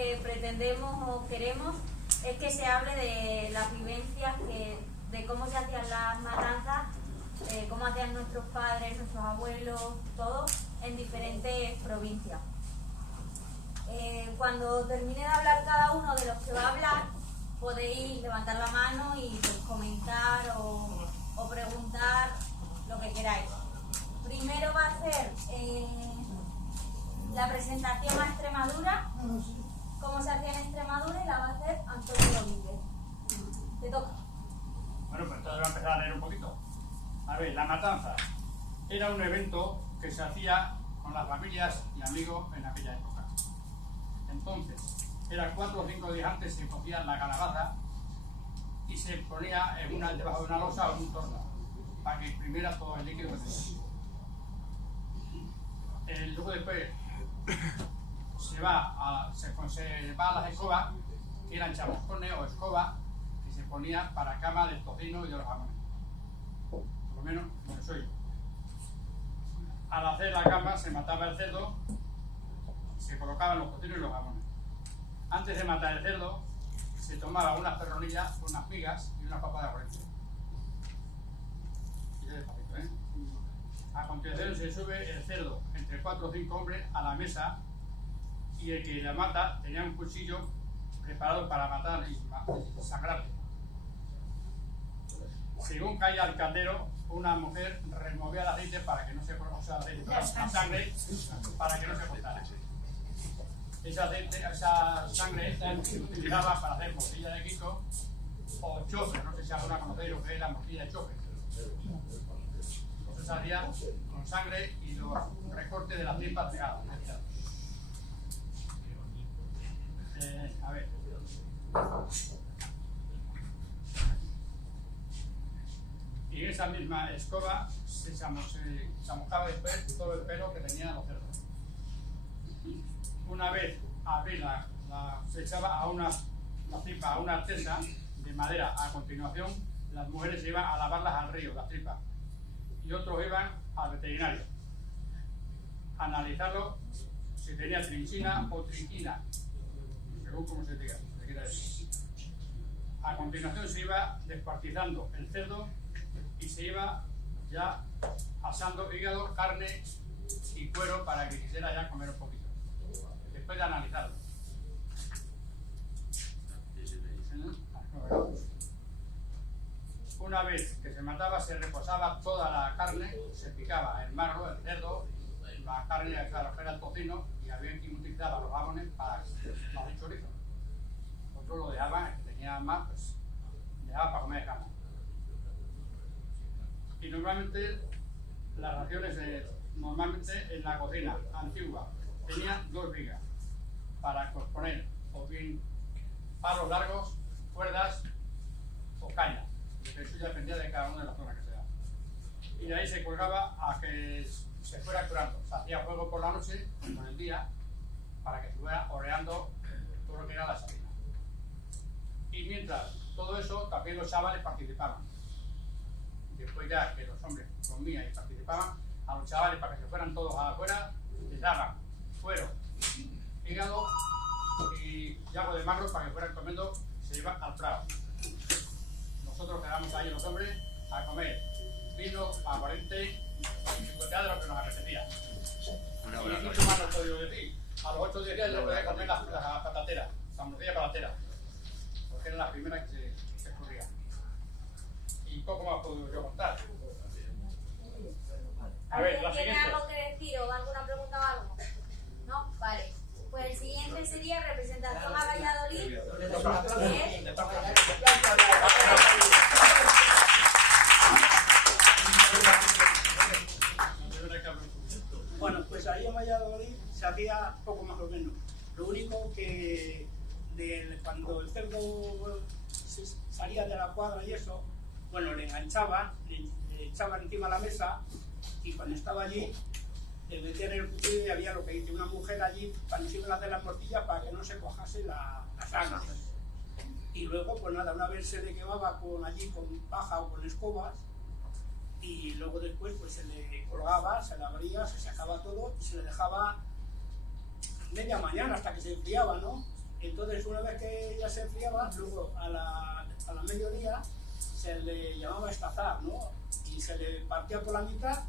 que pretendemos o queremos es que se hable de las vivencias, de cómo se hacían las matanzas, cómo hacían nuestros padres, nuestros abuelos, todos en diferentes provincias. Cuando termine de hablar cada uno de los que va a hablar, podéis levantar la mano y pues, comentar o preguntar lo que queráis. Primero va a ser la presentación a Extremadura, cómo se hacía en Extremadura, y la va a hacer Antonio Domínguez. Te toca. Bueno, pues entonces voy a empezar a leer un poquito. A ver, la matanza era un evento que se hacía con las familias y amigos en aquella época. Entonces, eran 4 o 5 días antes, se cogía la calabaza y se ponía debajo de una losa o en un torno para que exprimiera todo el líquido que tenía. Luego después se va a las escobas, que eran chamuscones o escobas que se ponían para cama del tocino y de los jamones. Por lo menos, como soy yo. Al hacer la cama se mataba el cerdo, se colocaban los tocinos y los jamones. Antes de matar el cerdo, se tomaba unas perronillas, unas migas y una papa de aguardiente. Y ya despacito, ¿eh? A continuación se sube el cerdo entre 4 o 5 hombres a la mesa, y el que la mata tenía un cuchillo preparado para matar y sangrarle. Según caía el caldero, una mujer removía el aceite para que no se la sangre para que no se cortara. Esa sangre se utilizaba para hacer morcilla de Kiko o chofer. No sé si alguna conocéis lo que es la morcilla de chofer. Entonces se hacía con sangre y los recortes de las tripas pegadas. A ver. Y en esa misma escoba se mojaba después todo el pelo que tenían los cerdos. Una vez se echaba a una tripa, a una artesa de madera. A continuación, las mujeres iban a lavarlas al río, las tripas, y otros iban al veterinario a analizarlo si tenía trinchina o trinquina, según como se diga, se quiera decir. A continuación se iba descuartizando el cerdo y se iba ya asando hígado, carne y cuero para que quisiera ya comer un poquito, después de analizarlo. Una vez que se mataba, se reposaba toda la carne, se picaba el marro, el cerdo, la carne, claro, era el tocino, y había quien utilizaba los jamones para hacer chorizo. Otros lo dejaban, el que tenía más, pues dejaba para comer carne. Y normalmente las raciones normalmente en la cocina antigua tenían 2 vigas para poner o bien palos largos, cuerdas o cañas. Eso ya dependía de cada una de las zonas que sea. Y de ahí se colgaba a que se fuera curando. Se hacía fuego por la noche, con el día, para que estuviera oreando todo lo que era la salina. Y mientras todo eso, también los chavales participaban. Después ya que los hombres comían y participaban, a los chavales para que se fueran todos afuera, les daban cuero, hígado y algo de magro para que fueran comiendo, se iban al prado. Nosotros quedamos ahí los hombres a comer vino, aguardiente y chicotear de lo que nos apetecía. Y mucho más no puedo decir. A los 8 o 10 días ya podía comer las patateras, la morcilla patatera, porque eran las primeras que se escurrían. Y poco más puedo yo contar. A ver, la ¿Tiene siguiente. algo que decir o alguna pregunta o algo? ¿No? Vale. Pues el siguiente sería representación a Valladolid. Bueno, pues ahí en Valladolid se hacía poco más o menos. Lo único que cuando el cerdo salía de la cuadra y eso, bueno, le enganchaban, le echaban encima de la mesa, y cuando estaba allí le metían el cuchillo y había lo que dice una mujer allí para encima de hacer la tortilla para que no se cuajase la sangre. Y luego, pues nada, una vez se le quemaba allí con paja o con escobas, y luego después pues se le colgaba, se le abría, se sacaba todo y se le dejaba media mañana hasta que se enfriaba, ¿no? Entonces, una vez que ya se enfriaba, luego a la mediodía se le llamaba estazar, ¿no? Y se le partía por la mitad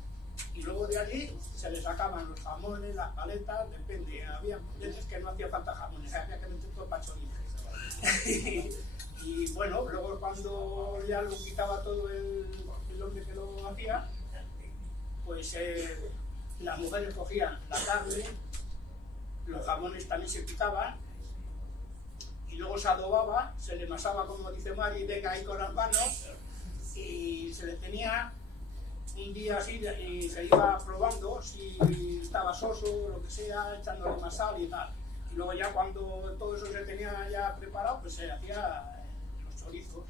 y luego de allí se le sacaban los jamones, las paletas, depende. Había veces que no hacía falta jamones, había que meter todo pachorines. Y bueno, luego cuando ya lo quitaba todo el hombre que lo hacía, pues las mujeres cogían la carne, los jamones también se picaban, y luego se adobaba, se le masaba, como dice Mari, venga ahí con las manos, y se le tenía un día así y se iba probando si estaba soso o lo que sea, echándole más sal y tal. Y luego ya cuando todo eso se tenía ya preparado, pues se hacía los chorizos.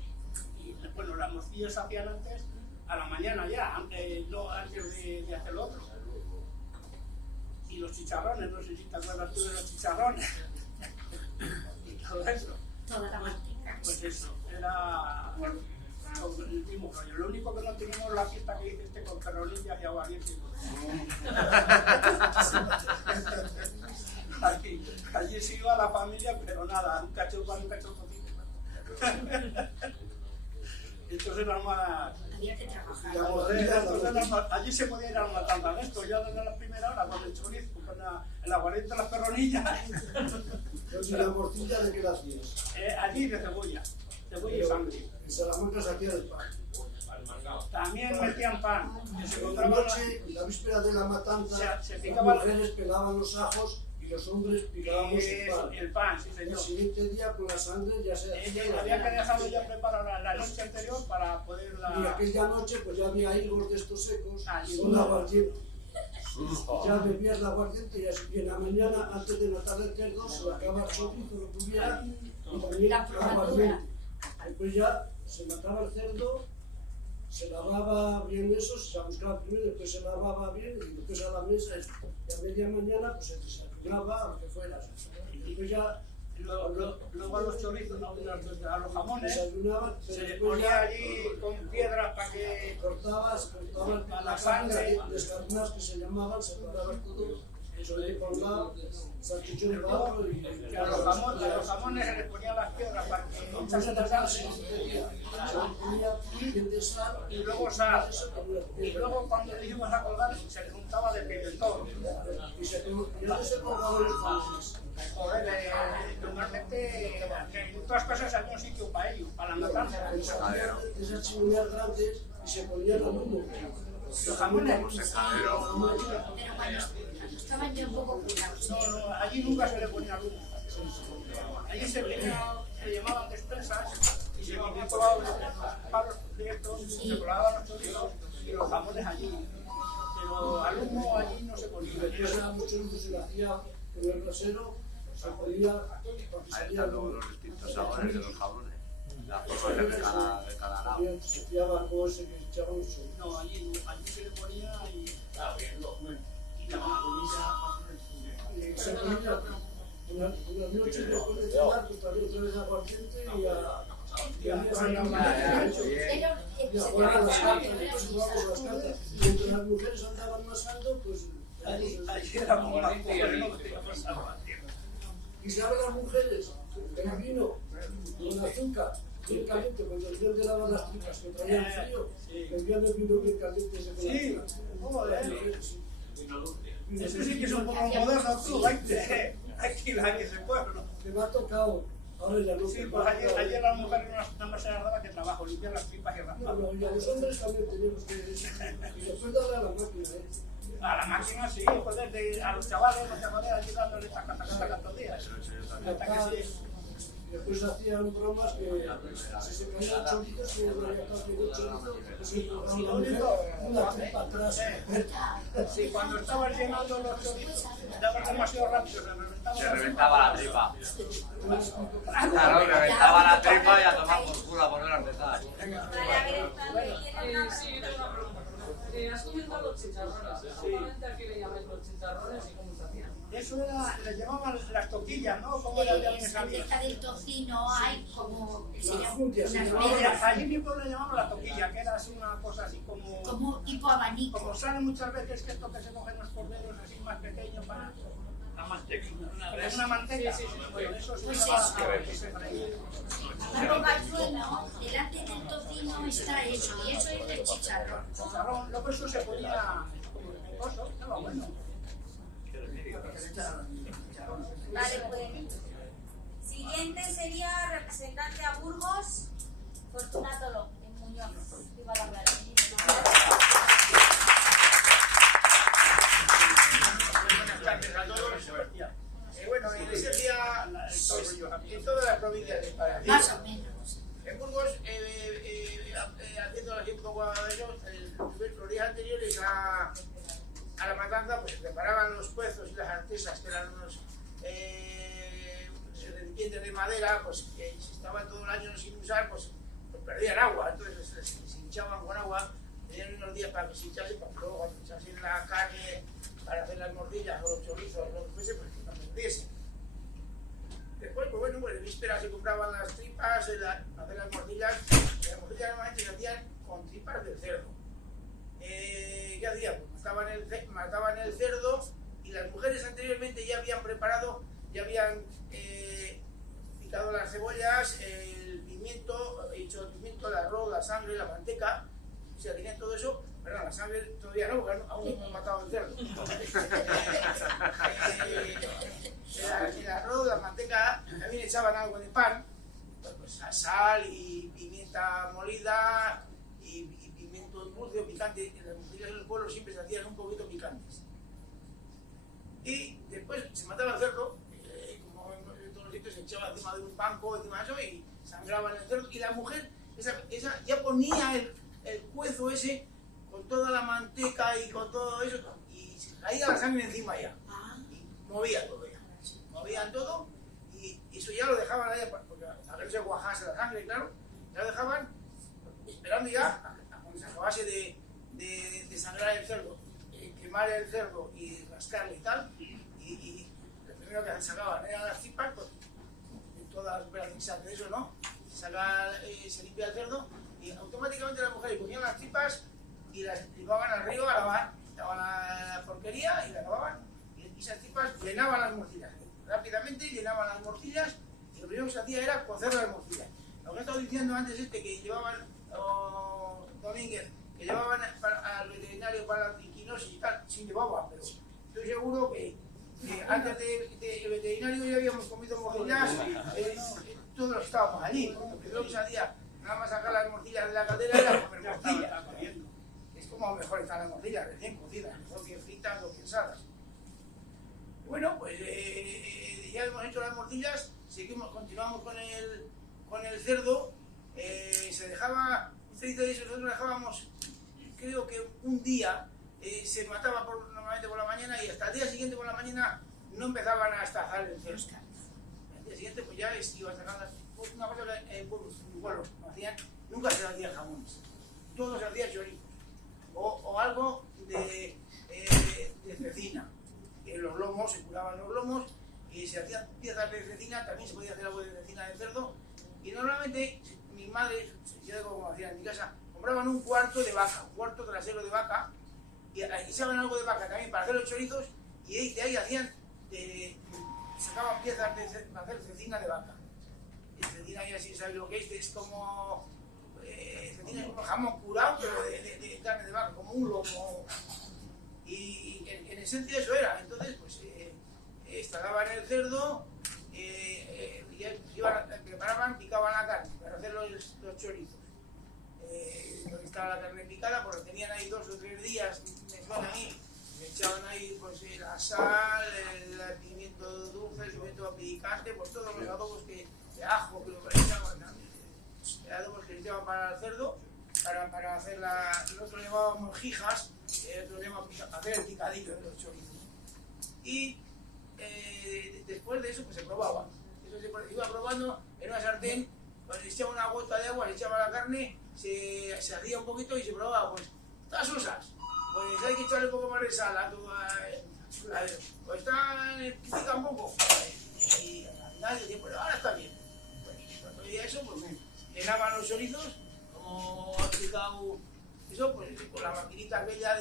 Y bueno, las morcillas se hacían antes, a la mañana ya, no antes de hacer lo otro. Y los chicharrones, no sé si te acuerdas tú de los chicharrones. Y todo eso. Toda la manteca. Pues eso, era el mismo rollo. Lo único que no teníamos la fiesta que dice con perronillas y aguardiente. Allí se iba la familia, pero nada, un cacho pan, un cacho cocina. Entonces era más... Había que trabajar. Allí se podía ir a una tanda de esto, ya desde la primera hora con el chorizo, con el aguardiente, las perronillas. ¿Y la morcilla de qué la hacías? Allí de cebolla y sangre. En Salamanca se hacía el pan. También metían pan. Que se La encontraban noche, la víspera de la matanza, se las picaban mujeres pelaban los ajos y los hombres picábamos el el pan, sí El señor. siguiente día con la sangre ya se hacía Había que dejarlo ya preparado la noche anterior para poderla... Y aquella noche pues ya había higos de estos secos y con aguardiente. Ya bebías el aguardiente y en la mañana antes de matar el cerdo se sacaba el chorizo, lo que hubiera, y también el aguardiente. Después ya se mataba el cerdo, se lavaba bien eso, se buscaba primero, después se lavaba bien y después a la mesa y a media mañana pues se desayunaba lo que fuera. Y después ya Luego a los chorizos, a los jamones, desayunaban, se pero les después ponía ya allí con piedras para que... cortabas la sangre, descarnas que se llamaban, separabas todo, chorizo por un lado, salchichón por otro y A los jamones se les ponía las piedras para que echasen la sangre. Y luego sal. Y luego cuando le íbamos a colgar se le juntaba de pimentón. ¿Y dónde se colgaban los jamones? Joder, normalmente en todas casas había un sitio para ello, para la matanza. Esas chimeneas grandes y se ponían al humo. Los jamones. Pero cuando estaban ya un poco curados. No, allí nunca se le ponía luz. Allí se llamaban despensas y se ponían colados palos de estos, se colaban los chorizos y los jamones allí. Pero al humo allí no se ponía. Esa mucho luz se le hacía en el brasero, se ponía para que Ahí salía están luego los distintos sabores de los jamones. La forma de cada lado. se hacía barco ese que echaba un sol. No, allí se le ponía y la Se ponía una noche después de cenar, pues también otra vez aguardiente y a jugar a las cartas, después jugábamos a las cartas. Mientras las mujeres andaban masando, pues... allí era como la pobre, no teníamos agua. ¿Y saben las mujeres? El vino con azúcar, bien caliente, cuando el día te daban las tripas que traían frío, bebían el vino bien caliente y se con Sí, azúcar. joder. Sí. Eso sí que es un poco moderno, tú, hay que ir a ese pueblo. Me ha tocado, ahora ya no. Sí, pues ayer las mujeres no más se las daba que trabajo, limpiar las tripas y No, raspar. no, y a los hombres también teníamos que... Y después darle a la máquina, A la máquina sí, joder, a los chavales allí dándole taca todos los días. Hasta que sí. Y después hacían bromas que si se caían choritos, que no había casi de chorizo, pues se Sí, la lo mujer único, una tripa atrás. sí, cuando estabas llenando los chorizos, dabas demasiado rápido, Se reventaba la tripa. Claro, Claro, reventaba la tripa y a tomar por culo a poner a empezar. Vale, a ver, ¿tiene una Sí, yo tengo una pregunta. Has comentado los chicharrones. Exactamente a qué le llamáis los chicharrones y cómo se hacían. eso era, le llamaban las toquillas, ¿no? Como era de Cerca del tocino hay como Las juntas, unas ¿no? velas, Allí mismo le llamaban la toquilla, que era así una cosa así como tipo abanico. sale muchas veces que esto que se cogen los corderos así más pequeños para Una manteca. ¿Es una manteca? Sí, sí, sí. Bueno, eso se Pues usaba eso. para que se freía. La bocachuelo, delante del tocino está eso, y eso es de chicharrón. Chicharrón, luego eso se ponía en coso, estaba bueno. Vale, pues. Siguiente sería representante a Burgos, Fortunato López Muñoz. Viva la Clara. Buenas tardes a todos. Bueno, en esencia, en todas las provincias de España. Más o menos. En Burgos, haciendo así un poco los días anteriores a la matanza, pues preparaban los puezos y las artesas, que eran unos recipientes de madera, pues que si estaban todo el año sin usar, pues perdían agua, entonces se hinchaban con agua, tenían unos días para que se hinchase, para que luego cuando echasen la carne para hacer las morcillas o los chorizos o lo que fuese, pues que no perdiese. Después, pues bueno, pues de víspera se compraban las tripas, para hacer las morcillas, y las morcillas normalmente se hacían con tripas del cerdo. ¿Qué hacían? Pues mataban el cerdo y las mujeres anteriormente ya habían preparado, ya habían picado las cebollas, el pimiento, el arroz, la sangre, la manteca, o sea, tenían todo eso. Perdón, la sangre todavía no, porque aún no hemos matado el cerdo. El arroz, la manteca, también echaban algo de pan, pues sal y pimienta molida y pimiento dulce o picante. Las morcillas en el pueblo siempre se hacían un poquito picantes. Y después se mataba el cerdo, como en todos los sitios, se echaba encima de un banco, encima de eso, y sangraban el cerdo. Y la mujer, esa ya ponía el cuezo ese con toda la manteca y con todo eso, y se caía la sangre encima ya. Y movía todo ya. Movían todo, y eso ya lo dejaban ahí, porque a ver si se cuajase la sangre, claro. Ya lo dejaban esperando ya a cuando se acabase de sangrar el cerdo, quemar el cerdo y rascarle y tal. Y lo primero que sacaban eran las tripas, pues todas las sangre de eso, ¿no? Se limpia el cerdo y automáticamente las mujeres cogían las tripas y las llevaban al río a lavar, quitaban la porquería y la lavaban, y esas tripas llenaban las morcillas. Rápidamente llenaban las morcillas y lo primero que se hacía era cocer las morcillas. Lo que he estado diciendo antes que llevaban, Domínguez, que llevaban al veterinario para la triquinosis y tal, sí llevaban, pero estoy seguro que antes del veterinario ya habíamos comido morcillas, todos los que estábamos allí. Lo primero que se hacía, nada más sacar las morcillas de la caldera, era comer morcillas. Es como mejor están las morcillas, recién cocidas, mejor que fritas o que asadas. Bueno, pues ya hemos hecho las morcillas, continuamos con el cerdo. Se dejaba, usted dice eso, nosotros dejábamos, creo que un día, se mataba normalmente por la mañana y hasta el día siguiente por la mañana no empezaban a estazar el cerdo. El día siguiente pues ya iba a sacar una cosa que en pueblos no hacían, nunca se hacían jamones, todo se hacía chorizo o algo de cecina. En los lomos, se curaban los lomos y se hacían piezas de cecina, también se podía hacer algo de cecina de cerdo. Y normalmente mi madre, yo como hacía en mi casa, compraban un cuarto de vaca, un cuarto trasero de vaca, y echaban algo de vaca también para hacer los chorizos, y de ahí hacían, sacaban piezas para hacer cecina de vaca. Y cecina, ya si sabéis lo que es como cecina es como jamón curado, pero de carne de vaca, como un lomo. Y en esencia eso era. Entonces, pues, instalaban el cerdo, preparaban, picaban la carne para hacer los chorizos. Donde estaba la carne picada, porque tenían ahí 2 o 3 días, me suena a mí, me echaban ahí pues, la sal, el pimiento dulce, el pimiento picante, pues todos los adobos de ajo que lo echaban, adobos que se echaban para el cerdo, para hacer nosotros llamábamos jijas, nosotros llamamos hacer el picadillo de los chorizos. Y después de eso pues se probaba. Eso se iba probando en una sartén, pues le echaba una gota de agua, le echaba la carne, se hacía un poquito y se probaba, pues, ¿estás sosas? Pues hay que echarle un poco más de sal a toda pues pica un poco. Y al final decía, pues ahora está bien. Pues, cuando veía eso, pues llenaban los chorizos, como ha explicado eso, pues con la maquinita aquella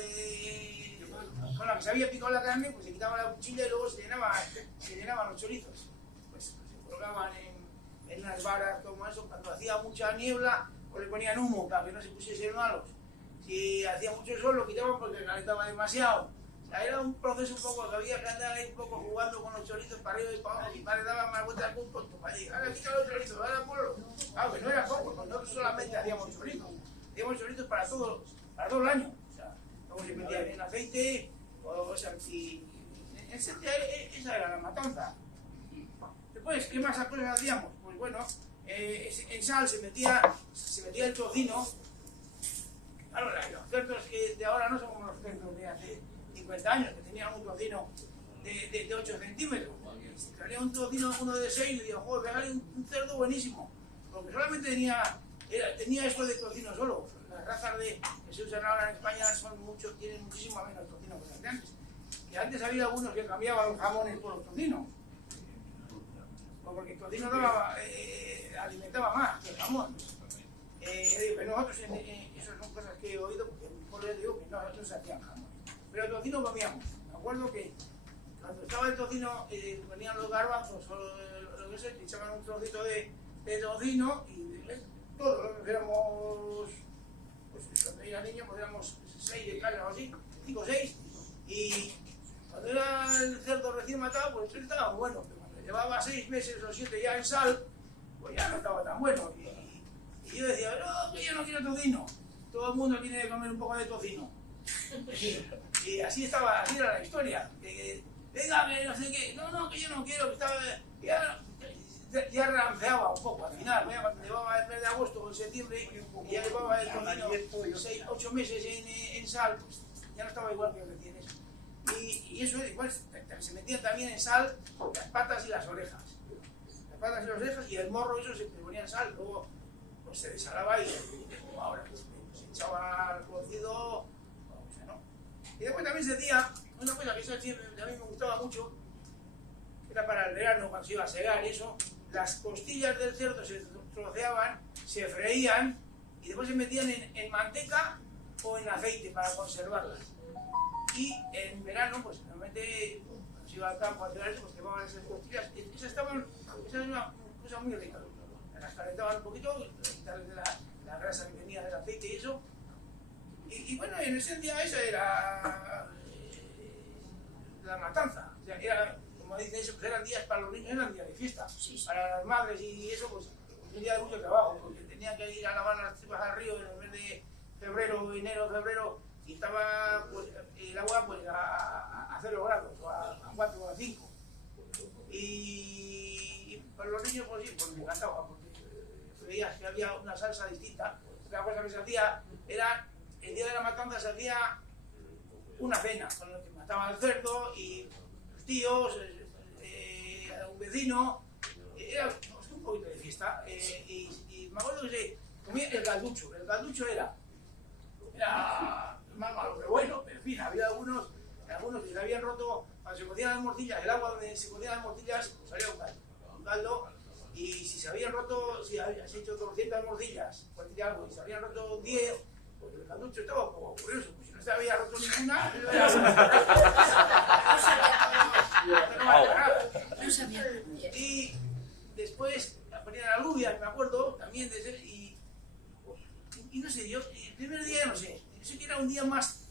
con la que se había picado la carne, pues se quitaba la cuchilla y luego se llenaban los chorizos. Pues se colgaban en unas varas como eso. Cuando hacía mucha niebla, pues le ponían humo para que no se pusiesen malos. Si hacía mucho sol, lo quitaban porque calentaba demasiado. O sea, era un proceso un poco que había que andar ahí un poco jugando con los chorizos para arriba y para abajo. Mi padre daba más vueltas que un tonto para allí. Ahora quita los chorizos, ahora ponlo. Claro, que no era poco, porque nosotros solamente hacíamos chorizos. Hacíamos chorizos para todo el año. O sea, luego se metían en aceite, o sea, y esa era la matanza. Después, ¿qué más cosas hacíamos? Pues bueno, en sal se metía el tocino. Claro, los cerdos que de ahora no son como los cerdos de hace 50 años, que tenían un tocino de 8 centímetros. Salía un tocino, uno de 6, y digo, joder, pegale un cerdo buenísimo. Porque solamente tenía esto de tocino solo. Las razas que se usan ahora en España tienen muchísimo menos tocino que las de antes. Y antes había algunos que cambiaban los jamones por los tocinos. Porque el tocino alimentaba más que el jamón. Nosotros, eso son cosas que he oído, porque por les digo que no se hacían jamón. Pero el tocino comíamos. Me acuerdo que cuando estaba el tocino, ponían los garbanzos o lo que sea, le echaban un trocito de tocino y todos éramos, pues cuando era niño, pues éramos 6 de casa o así, 5 o 6. Y cuando era el cerdo recién matado, pues estaba bueno. Pero cuando llevaba 6 meses o 7 ya en sal, pues ya no estaba tan bueno. Y yo decía, no, que yo no quiero tocino. Todo el mundo tiene que comer un poco de tocino. Y así era la historia. Venga, que no sé qué. No, que yo no quiero. Que estaba, ya ranceaba un poco al final. Cuando llevaba el mes de agosto o en septiembre, y ya llevaba el tocino 6, 8 meses en sal, pues ya no estaba igual que recién eso. Y eso igual se metían también en sal las patas y las orejas. Las patas y las orejas y el morro, eso se ponía en sal. Luego pues se desalaba y como ahora se echaba al cocido, o sea, ¿no? Y después también se hacía una cosa que eso siempre a mí me gustaba mucho, que era para el verano cuando se iba a segar y eso. Las costillas del cerdo se troceaban, se freían y después se metían en manteca o en aceite para conservarlas. Y en verano, pues normalmente cuando se iba al campo a hacer eso, pues quemaban esas costillas. Esa es una cosa muy rica. Las calentaban un poquito, quitarles de la grasa que tenía del aceite y eso. Y bueno, en esencia esa era la matanza. O sea, era, como dicen eso, pues eran días para los niños, eran días de fiesta. Sí. Para las madres y eso, pues un día de mucho trabajo, porque tenían que ir a lavar las tripas al río en el mes de febrero, y estaba pues, el agua pues, a 0 grados, o a 4 o a 5. Y para los niños, pues sí, pues me encantaba, porque veías que había una salsa distinta. Otra cosa que se hacía era, el día de la matanza se hacía una cena, con lo que mataban al cerdo y los tíos, un vecino, era un poquito de fiesta. Y me acuerdo que se comía el calducho. El calducho era más malo, pero bueno, pero en fin, había algunos que se habían roto, cuando se cocían las morcillas, el agua donde se cocían las morcillas salía un caldo, y si se habían roto, si habías hecho 200 morcillas, cualquier algo, y se habían roto 10, pues el calducho estaba un poco curioso, pues si no se había roto ninguna, No sabía. Y después ponían alubias, me acuerdo, también de ser, y no sé, yo, el primer día no sé, eso que era un día más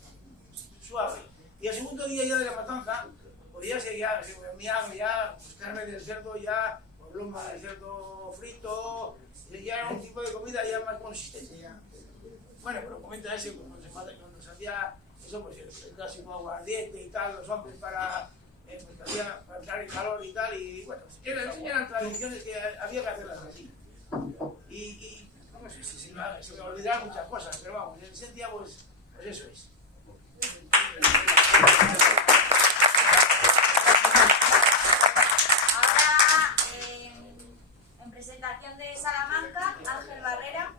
suave. Y el segundo día ya de la matanza, pues ya se comía ya pues, carne del cerdo, ya pues, loma de cerdo frito, ya era un tipo de comida ya más consistente. Bueno, pero comenta ese, cuando se hacía eso, pues el clásico aguardiente y tal, los hombres para entrar en calor y tal, y bueno, eran tradiciones que había que hacerlas así. Y no sé si se me olvidaron muchas cosas, pero vamos, en esencia, pues eso es. Ahora, en presentación de Salamanca, Ángel Barrera.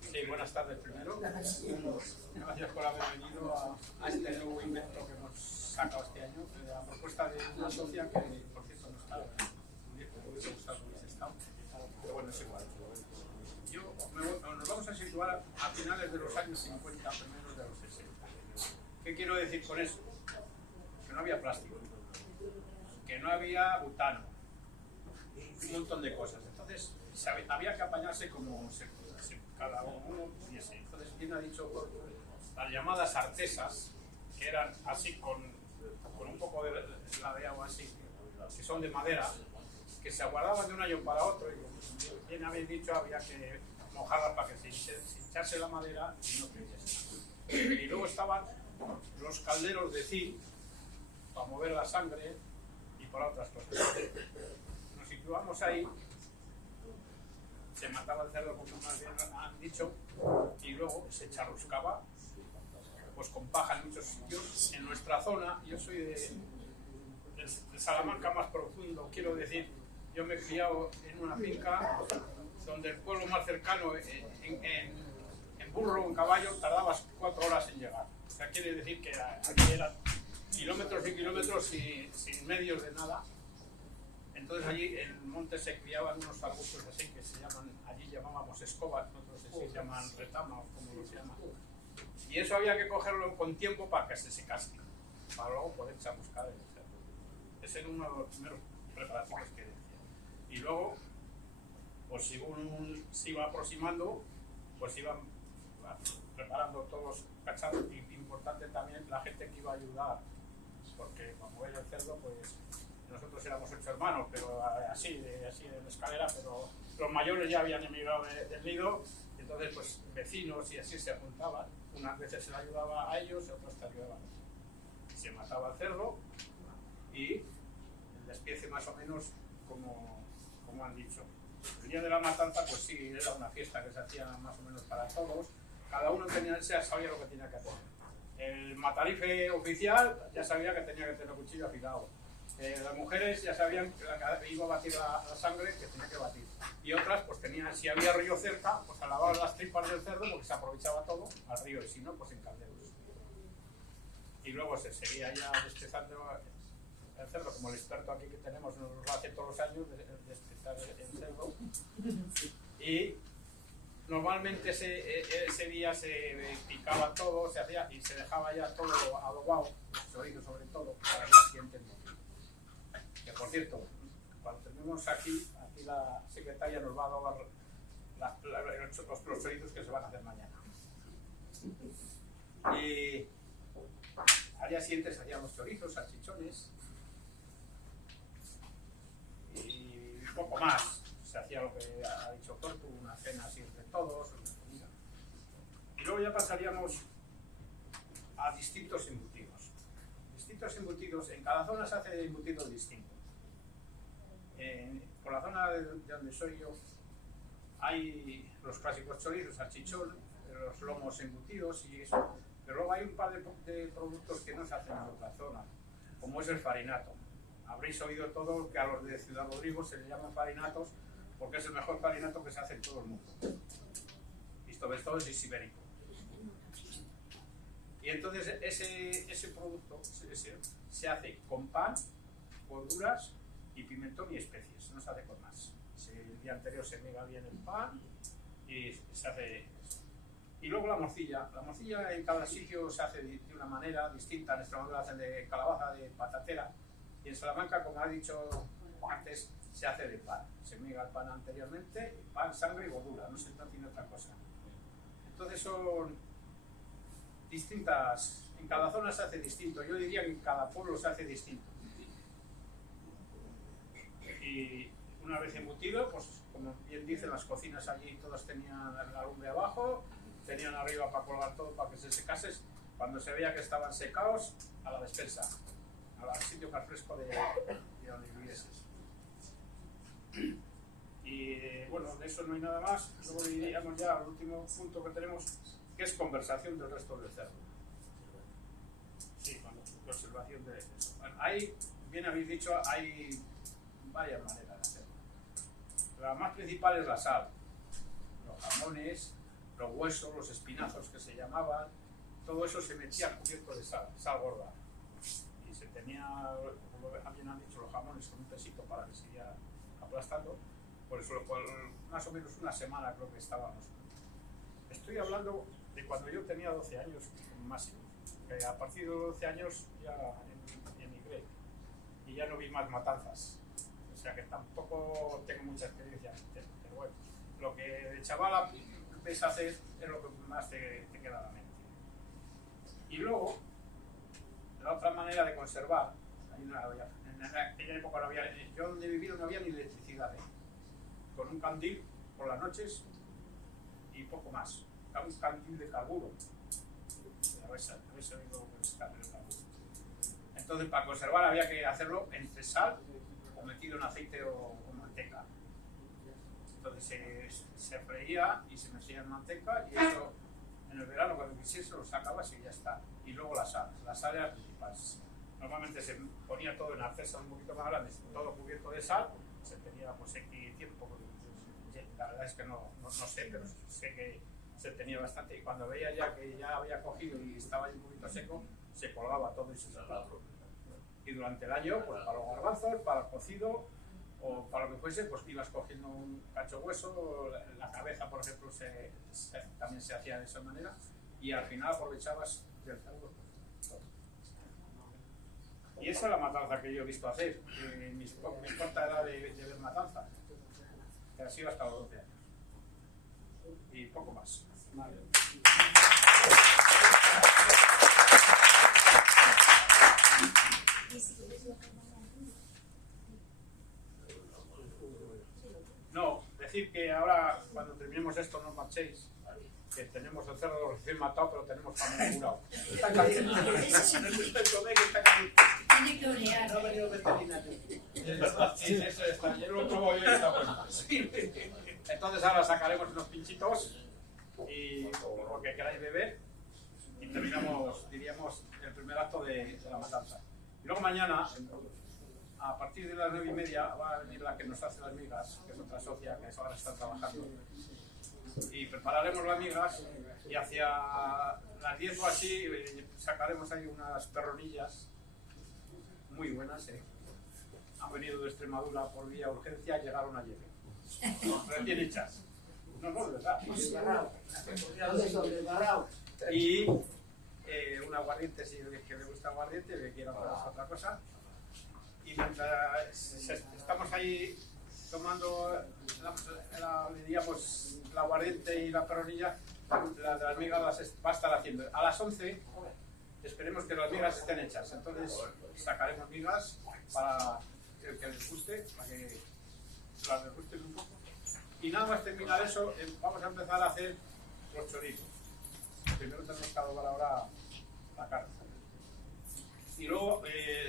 Sí, buenas tardes primero. Gracias por haber venido a este nuevo invento que hemos sacado este año, a propuesta de una socia que, por cierto, no está muy bien, me hubiese gustado que hubiese estado, pero bueno, es igual. Nos vamos a situar a finales de los años 50, primeros de los 60. ¿Qué quiero decir con eso? Que no había plástico, que no había butano, un montón de cosas. Entonces había que apañarse como cada uno pudiese. Entonces, quien ha dicho las llamadas artesas, que eran así con un poco de ladeado así, que son de madera, que se aguardaban de un año para otro, y bien habéis dicho, había que mojarlas para que se hinchase la madera y no creciese. Y luego estaban los calderos de zinc para mover la sangre y para otras cosas. Nos situamos ahí, se mataba el cerdo, como más bien han dicho, y luego se charruscaba pues con paja en muchos sitios. En nuestra zona, yo soy de Salamanca más profundo, quiero decir, yo me he criado en una finca donde el pueblo más cercano en burro o en caballo tardabas 4 horas en llegar. O sea, quiere decir que aquí eran kilómetros y kilómetros sin medios de nada. Entonces allí en el monte se criaban unos arbustos así que se llaman, allí llamábamos escobas, nosotros así se llaman retama o como lo se llama. Y eso había que cogerlo con tiempo para que se secase, para luego poder chamuscar el cerdo. Ese era uno de los primeros preparativos que decía. Y luego, pues según se iba aproximando, pues iban preparando todos los cacharros. Y importante también la gente que iba a ayudar, porque cuando veía el cerdo, pues nosotros éramos 8 hermanos, pero así en escalera, pero los mayores ya habían emigrado del nido, entonces pues vecinos y así se juntaban. Unas veces se le ayudaba a ellos, otras te ayudaban. Se mataba el cerdo y el despiece más o menos como han dicho. El día de la matanza, pues sí, era una fiesta que se hacía más o menos para todos. Cada uno sabía lo que tenía que hacer. El matarife oficial ya sabía que tenía que tener cuchillo afilado. Las mujeres ya sabían que iba a batir la sangre, que tenía que batir. Y otras, pues tenían, si había río cerca, pues alababan las tripas del cerdo porque se aprovechaba todo al río, y si no, pues en calderos. Y luego se seguía ya despezando el cerdo, como el experto aquí que tenemos nos lo hace todos los años, despezar el cerdo. Y normalmente ese día se picaba todo, se hacía y se dejaba ya todo adobado, chorizo sobre todo, para el día siguiente. Que por cierto, cuando terminemos aquí la secretaria nos va a adobar los chorizos que se van a hacer mañana. Y al día siguiente se hacían los chorizos, salchichones y un poco más. Se hacía lo que ha dicho Cortu, una cena así entre todos, una comida. Y luego ya pasaríamos a distintos embutidos. Distintos embutidos, en cada zona se hace embutidos distintos. Por la zona de donde soy yo hay los clásicos chorizos, salchichón, los lomos embutidos y eso, pero luego hay un par de productos que no se hacen en otra zona, como es el farinato. Habréis oído todo que a los de Ciudad Rodrigo se les llaman farinatos porque es el mejor farinato que se hace en todo el mundo. Y sobre todo es ibérico. Y entonces ese producto se hace con pan, verduras y pimentón y especies, no se hace con más. El día anterior se miga bien el pan y se hace eso. Y luego la morcilla en cada sitio se hace de una manera distinta. En Extremadura hacen de calabaza, de patatera, y en Salamanca, como ha dicho antes, se hace de pan. Se miga el pan anteriormente, pan, sangre y gordura, no tiene otra cosa. Entonces son distintas, en cada zona se hace distinto, yo diría que en cada pueblo se hace distinto. Y una vez embutido, pues como bien dicen, las cocinas allí todas tenían la lumbre abajo, tenían arriba para colgar todo para que se secase. Cuando se veía que estaban secados, a la despensa, al sitio más fresco de donde vivieses. Y bueno, de eso no hay nada más. Luego diríamos ya al último punto que tenemos, que es conversación del resto del cerdo. Sí, conservación de eso. Bueno, ahí, bien habéis dicho, hay varias maneras de hacerlo. La más principal es la sal. Los jamones, los huesos, los espinazos que se llamaban, todo eso se metía cubierto de sal gorda. Y se tenía, como bien han dicho, los jamones con un pesito para que se iría aplastando. Por eso, por más o menos una semana creo que estábamos. Estoy hablando de cuando yo tenía 12 años máximo. porque a partir de los 12 años ya emigré y ya no vi más matanzas. O sea que tampoco tengo mucha experiencia, pero bueno, lo que de chavala ves hacer es lo que más te queda a la mente. Y luego, la otra manera de conservar, en aquella época no había, yo donde he vivido no había ni electricidad, con un candil por las noches y poco más. Era un candil de carburo. Habéis oído el candil de carburo. Entonces, para conservar había que hacerlo entre sal o metido en aceite o manteca. Entonces se freía y se metía en manteca y eso en el verano cuando quisiese lo sacabas y ya está. Y luego la sal era la principal. Normalmente se ponía todo en arcesas un poquito más grandes, todo cubierto de sal, se tenía pues X tiempo. La verdad es que no sé, pero sé que se tenía bastante y cuando veía ya que ya había cogido y estaba ahí un poquito seco, se colgaba todo y se sacaba. Y durante el año, pues para los garbanzos, para el cocido o para lo que fuese, pues ibas cogiendo un cacho hueso, la cabeza por ejemplo también se hacía de esa manera y al final aprovechabas del cerdo. Y esa es la matanza que yo he visto hacer en mi corta edad de ver matanza, que ha sido hasta los 12 años y poco más. Vale. No, decir que ahora cuando terminemos esto no marchéis, que tenemos el cerdo recién matado pero tenemos también curado. Está caliente. Tiene que olear. No ha venido el veterinario. Sí, eso está. Yo lo probo yo y está bueno. Entonces ahora sacaremos unos pinchitos y lo que queráis beber y terminamos, diríamos, el primer acto de la matanza. Y luego mañana, a partir de las 9:30, va a venir la que nos hace las migas, que es otra socia que ahora está trabajando. Y prepararemos las migas y hacia las 10 o así sacaremos ahí unas perronillas muy buenas. Han venido de Extremadura por vía urgencia, llegaron ayer. Recién hechas. No, de verdad. Y un aguardiente, si que le gusta aguardiente, le quiera otra cosa. Y mientras estamos ahí tomando diríamos, el aguardiente y la perronilla, las migas las va a estar haciendo. A las 11 esperemos que las migas estén hechas. Entonces sacaremos migas para que les guste, para que las degusten un poco. Y nada más terminar eso, vamos a empezar a hacer los chorizos. Primero tenemos que adobar ahora la carne. Y luego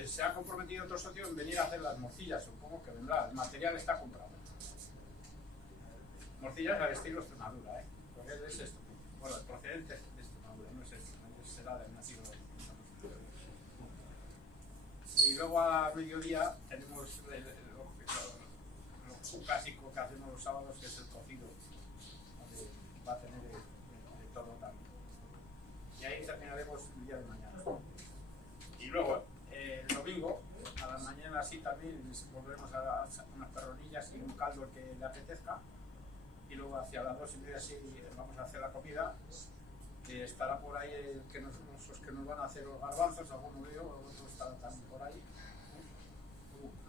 se ha comprometido otro socio en venir a hacer las morcillas, supongo que vendrá, el material está comprado. Morcillas al estilo Extremadura, porque es esto. Bueno, el procedente es de Extremadura, no es esto, será del nativo. Y luego a mediodía tenemos lo clásico que hacemos los sábados, que es el cocido, donde va a tener de todo también. Y ahí terminaremos el día de mañana. Y luego, el domingo, a la mañana sí también volveremos a unas perronillas y un caldo que le apetezca. Y luego hacia las 2:30 sí vamos a hacer la comida. Que estará por ahí los que nos van a hacer los garbanzos, alguno veo, otro estará también por ahí.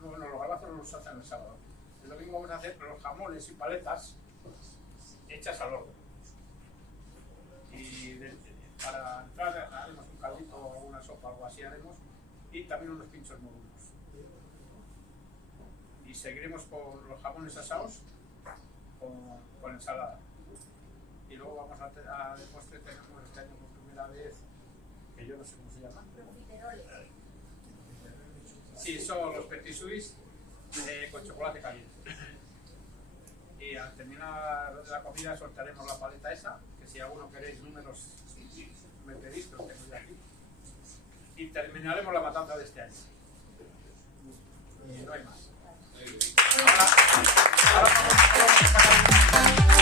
No, los garbanzos no los hacen el sábado. El domingo vamos a hacer los jamones y paletas hechas al horno. Y para entrar haremos un caldito o una sopa, algo así haremos, y también unos pinchos morunos. Y seguiremos con los jamones asados con ensalada. Y luego vamos a de postre, tenemos este año por primera vez, que yo no sé cómo se llama. Profiteroles. Sí, son los petit suisse con chocolate caliente. Y al terminar la comida soltaremos la paleta esa, que si alguno queréis números me pedís, los tengo yo aquí. Y terminaremos la matanza de este año. Y no hay más. Ahora vamos a